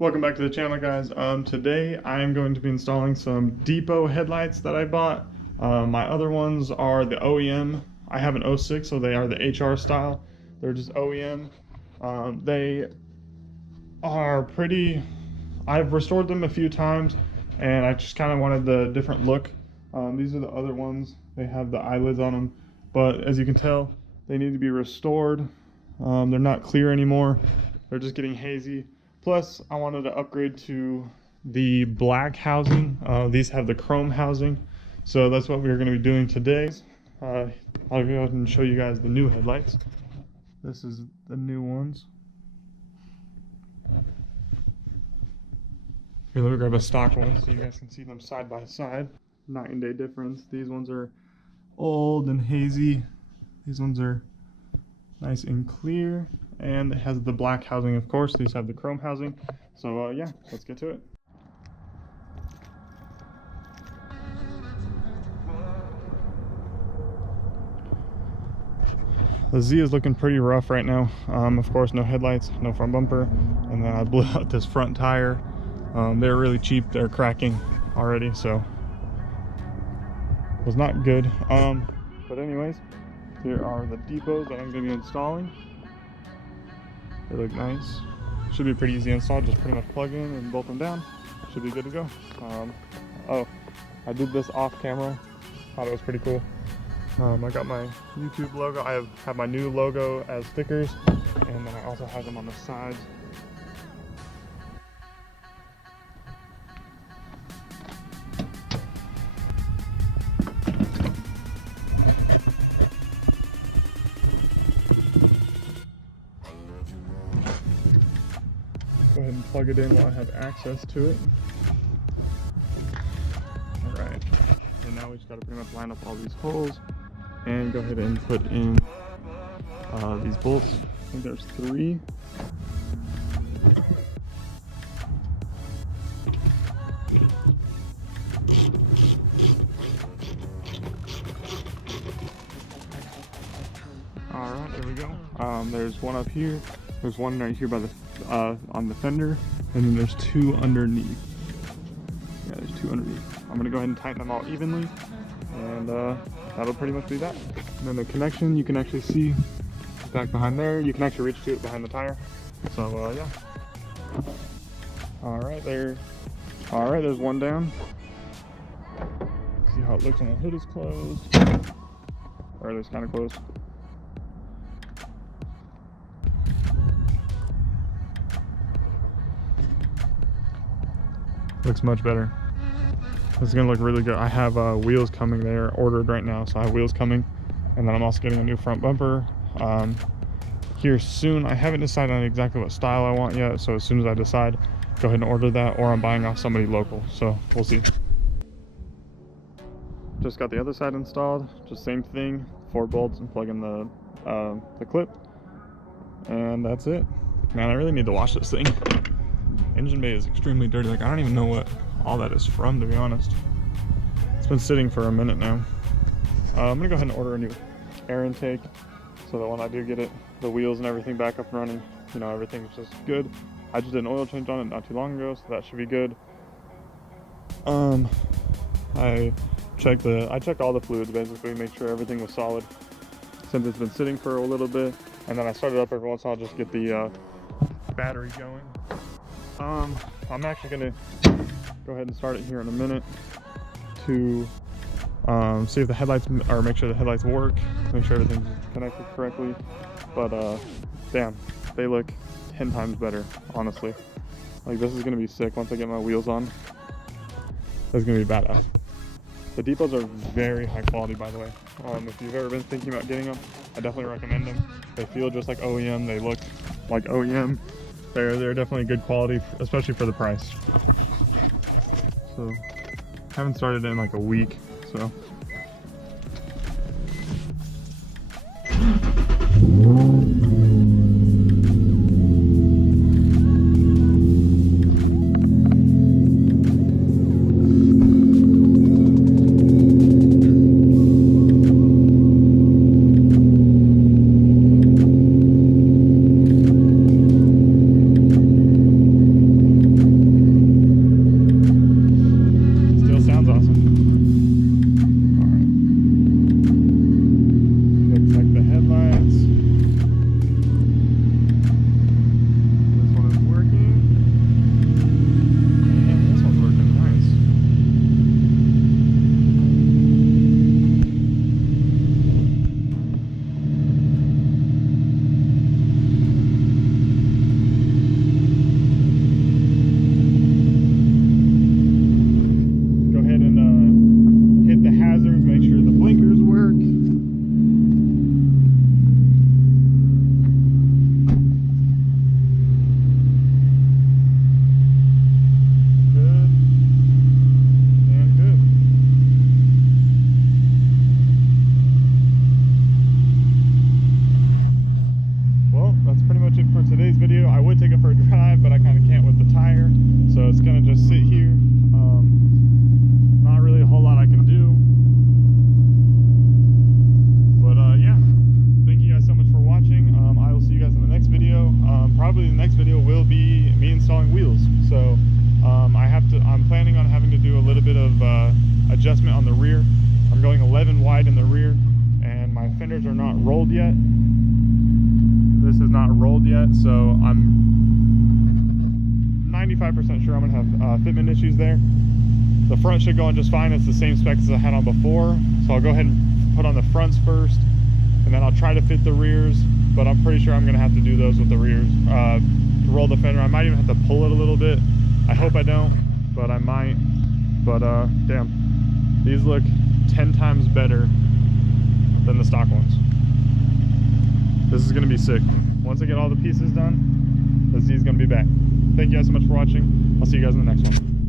Welcome back to the channel, guys. Today I am going to be installing some Depo headlights that I bought. My other ones are the OEM. I have an 06, so they are the HR style. They're just OEM. They are pretty... I've restored them a few times, and I just kind of wanted the different look. These are the other ones. They have the eyelids on them, but as you can tell, they need to be restored. They're not clear anymore. They're just getting hazy. Plus, I wanted to upgrade to the black housing. These have the chrome housing, so that's what we're going to be doing today. I'll go ahead and show you guys the new headlights. This is the new ones. Here, let me grab a stock one so you guys can see them side by side. Night and day difference. These ones are old and hazy. These ones are nice and clear. And it has the black housing, of course. These have the chrome housing. So yeah, let's get to it. The Z is looking pretty rough right now. Of course, no headlights, no front bumper. And then I blew out this front tire. They're really cheap. They're cracking already, so it was not good. But anyways, here are the Depos that I'm going to be installing. They look nice. Should be pretty easy to install. Just pretty much plug in and bolt them down. Should be good to go. Oh, I did this off camera. Thought it was pretty cool. I got my YouTube logo. I have my new logo as stickers, and then I also have them on the sides. Go ahead and plug it in while I have access to it. Alright, and now we just got to pretty much line up all these holes and go ahead and put in these bolts. I think there's 3. Alright, there we go. There's one up here. There's one right here by the on the fender, and then there's 2 underneath. Yeah, there's 2 underneath. I'm gonna go ahead and tighten them all evenly, and that'll pretty much be that. And then the connection, you can actually see back behind there. You can actually reach to it behind the tire. So yeah. All right, there's one down. See how it looks when the hood is closed, or at least kind of closed. Looks much better. This is gonna look really good. I have wheels coming. They're ordered right now, so I have wheels coming, and then I'm also getting a new front bumper here soon. I haven't decided on exactly what style I want yet, so as soon as I decide, go ahead and order that, or I'm buying off somebody local, so we'll see. Just got the other side installed. Just same thing, 4 bolts, and plug in the clip, and that's it. Man, I really need to wash this thing. Engine bay is extremely dirty. Like, I don't even know what all that is from, to be honest. It's been sitting for a minute now. I'm gonna go ahead and order a new air intake, so that when I do get it, the wheels and everything back up and running, you know, everything's just good. I just did an oil change on it not too long ago, so that should be good. I checked all the fluids, basically, make sure everything was solid, since it's been sitting for a little bit. And then I started up every once in a while, just get the battery going. I'm actually gonna go ahead and start it here in a minute to see if the headlights, or make sure the headlights work, make sure everything's connected correctly. But damn, they look 10 times better, honestly. Like, this is gonna be sick once I get my wheels on. That's gonna be badass. The Depos are very high quality, by the way. If you've ever been thinking about getting them, I definitely recommend them. They feel just like OEM, they look like OEM. They're definitely good quality, especially for the price. So, haven't started in like a week, so. adjustment on the rear. I'm going 11 wide in the rear, and my fenders are not rolled yet. This is not rolled yet, so I'm 95% sure I'm gonna have fitment issues there. The front should go on just fine. It's the same specs as I had on before, so I'll go ahead and put on the fronts first, and then I'll try to fit the rears, but I'm pretty sure I'm gonna have to do those with the rears. To roll the fender, I might even have to pull it a little bit. I hope I don't, but I might. But damn, these look 10 times better than the stock ones. This is gonna be sick. Once I get all the pieces done, the Z is gonna be back. Thank you guys so much for watching. I'll see you guys in the next one.